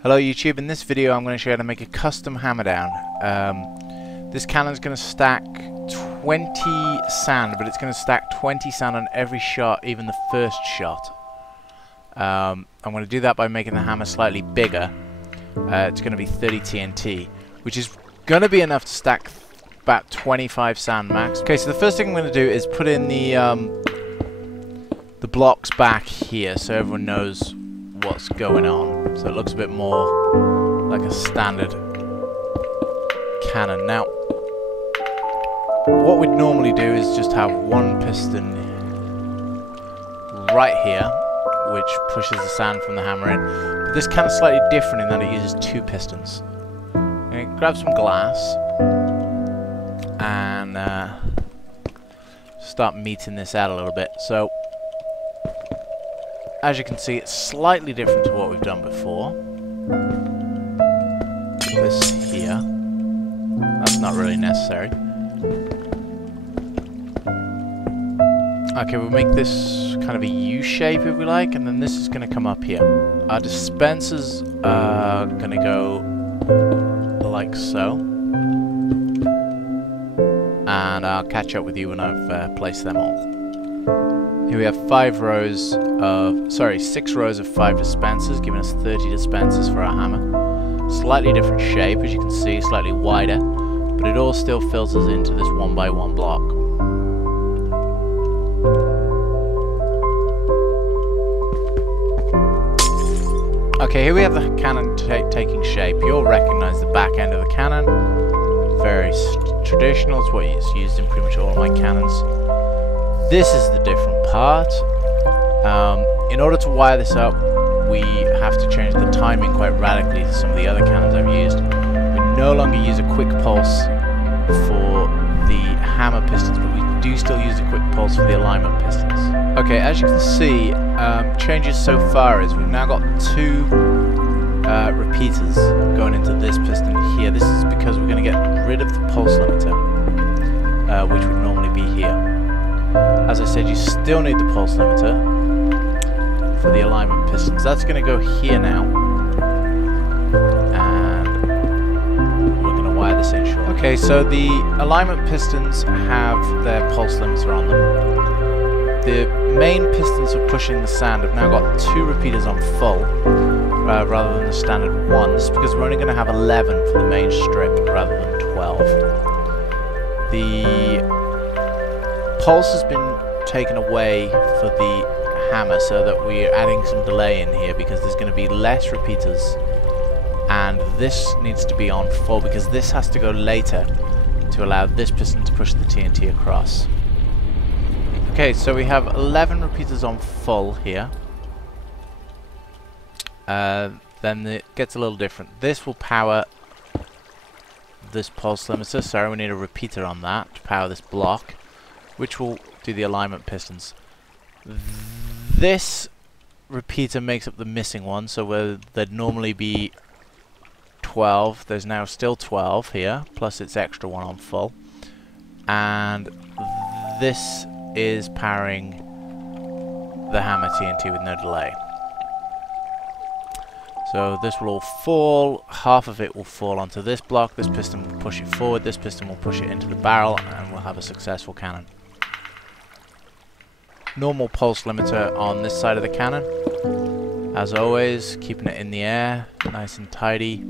Hello YouTube, in this video I'm going to show you how to make a custom hammer down. This cannon's going to stack 20 sand, but it's going to stack 20 sand on every shot, even the first shot. I'm going to do that by making the hammer slightly bigger. It's going to be 30 TNT, which is going to be enough to stack about 25 sand max. Okay, so the first thing I'm going to do is put in the blocks back here so everyone knows what's going on, so it looks a bit more like a standard cannon. Now, what we'd normally do is just have one piston right here, which pushes the sand from the hammer in. But this cannon's slightly different in that it uses two pistons. Okay, grab some glass and start meeting this out a little bit. So, as you can see, it's slightly different to what we've done before. This here. That's not really necessary. Okay, we'll make this kind of a U shape if we like, and then this is going to come up here. Our dispensers are going to go like so. And I'll catch up with you when I've placed them all. Here we have 6 rows of 5 dispensers, giving us 30 dispensers for our hammer. Slightly different shape, as you can see, slightly wider, but it all still filters into this 1x1 block. Okay, here we have the cannon taking shape. You'll recognize the back end of the cannon. Very traditional, it's what is used in pretty much all of my cannons. This is the different part. In order to wire this up, we have to change the timing quite radically to some of the other cannons I've used. We no longer use a quick pulse for the hammer pistons, but we do still use a quick pulse for the alignment pistons. Okay, as you can see, changes so far is we've now got 2 repeaters going into this piston here. This is because we're going to get rid of the pulse limiter, which would normally be here. As I said, you still need the pulse limiter for the alignment pistons. That's going to go here now, and we're going to wire this in short. Okay, so the alignment pistons have their pulse limiter on them. The main pistons for pushing the sand have now got 2 repeaters on full, rather than the standard 1. This is because we're only going to have 11 for the main strip rather than 12. The pulse has been taken away for the hammer so that we're adding some delay in here because there's going to be less repeaters, and this needs to be on full because this has to go later to allow this piston to push the TNT across. Okay, so we have 11 repeaters on full here. Then it gets a little different. This will power this pulse limiter. Sorry, we need a repeater on that to power this block, which will do the alignment pistons. This repeater makes up the missing one, so where there'd normally be 12, there's now still 12 here, plus its extra one on full. And this is powering the hammer TNT with no delay. So this will all fall, half of it will fall onto this block, this piston will push it forward, this piston will push it into the barrel, and we'll have a successful cannon. Normal pulse limiter on this side of the cannon. As always, keeping it in the air, nice and tidy.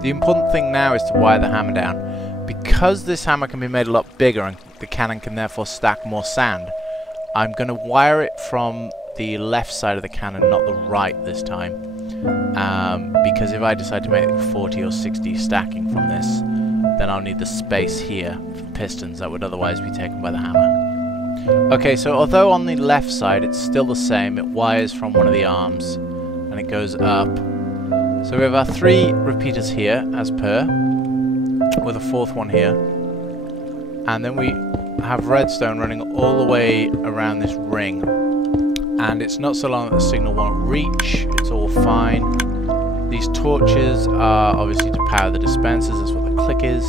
The important thing now is to wire the hammer down. Because this hammer can be made a lot bigger and the cannon can therefore stack more sand, I'm going to wire it from the left side of the cannon, not the right this time. Because if I decide to make 40 or 60 stacking from this, then I'll need the space here for pistons that would otherwise be taken by the hammer. Okay, so although on the left side it's still the same, it wires from one of the arms and it goes up. So we have our 3 repeaters here, as per, with a 4th one here. And then we have redstone running all the way around this ring And it's not so long that the signal won't reach. It's all fine. These torches are obviously to power the dispensers. That's what the click is.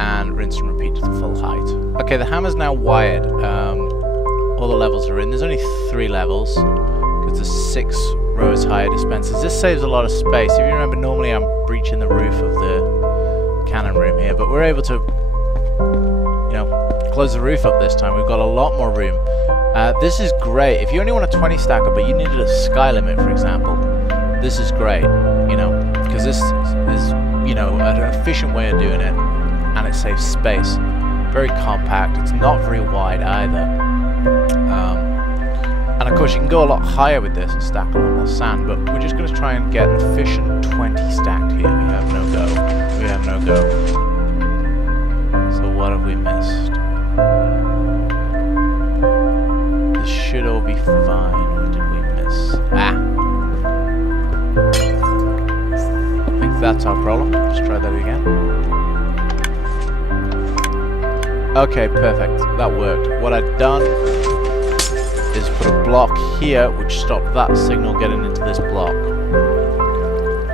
And rinse and repeat to the full height. Okay, the hammer's now wired. All the levels are in. There's only 3 levels because there's 6 rows higher dispensers. This saves a lot of space. If you remember, normally I'm breaching the roof of the cannon room here, but we're able to, you know, close the roof up this time. We've got a lot more room. This is great. If you only want a 20 stacker, but you needed a sky limit, for example, this is great, you know, because this is, you know, an efficient way of doing it, and it saves space. Very compact. It's not very wide either. And of course, you can go a lot higher with this and stack a lot more sand, but we're just going to try and get an efficient 20 stacked here. We have no go. We have no go. So what have we missed? This should all be fine. What did we miss? Ah! I think that's our problem. Let's try that again. Okay, perfect. That worked. What I've done is put a block here which stopped that signal getting into this block.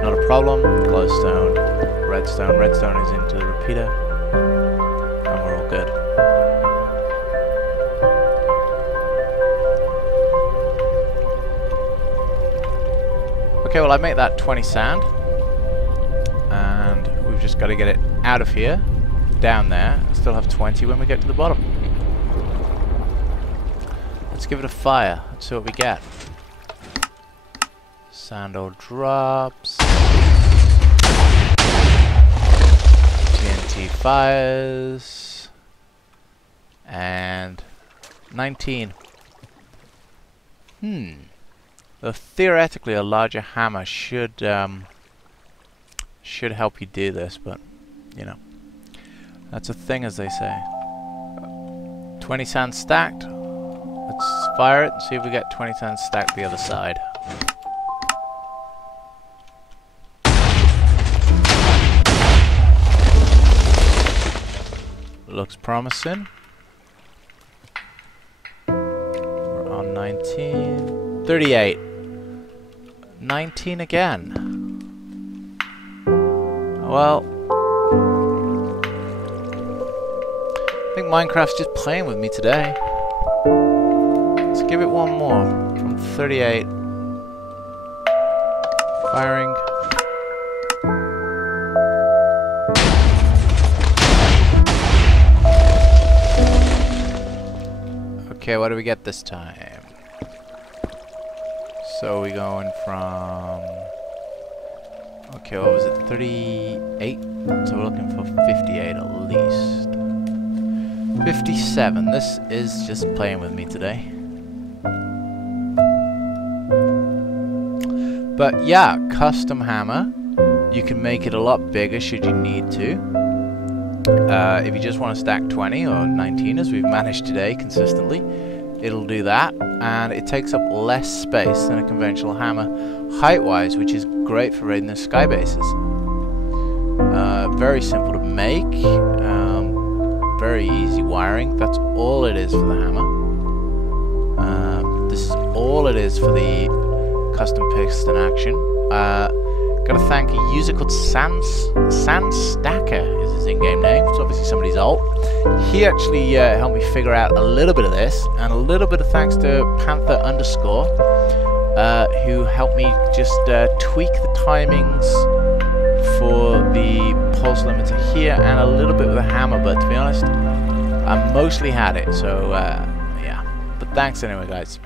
Not a problem. Glowstone, redstone. Redstone is into the repeater. And we're all good. Okay, well I made that 20 sand. And we've just got to get it out of here, down there, and still have 20 when we get to the bottom. Let's give it a fire. Let's see what we get. Sand ore drops. TNT fires. And 19. Though theoretically a larger hammer should help you do this, but you know, that's a thing, as they say. 20 sand stacked. Let's fire it and see if we get 20 sand stacked the other side. Looks promising. We're on 19. 38. 19 again. Well, I think Minecraft's just playing with me today. Let's give it one more. From 38. Firing. Okay, what do we get this time? So we're going from... Okay, what was it? 38? So we're looking for 58 at least. 57. This is just playing with me today. But yeah, custom hammer. You can make it a lot bigger should you need to. If you just want to stack 20 or 19 as we've managed today consistently, it'll do that, and it takes up less space than a conventional hammer height-wise, which is great for raiding the sky bases. Very simple to make, very easy wiring. That's all it is for the hammer. This is all it is for the custom piston action. Gotta thank a user called Sand Stacker is his in-game name. It's obviously somebody's alt. He actually helped me figure out a little bit of this, and a little bit of thanks to Panther_, who helped me just tweak the timings for the pulse limiter here, and a little bit with a hammer. But to be honest, I mostly had it. So yeah. But thanks anyway, guys.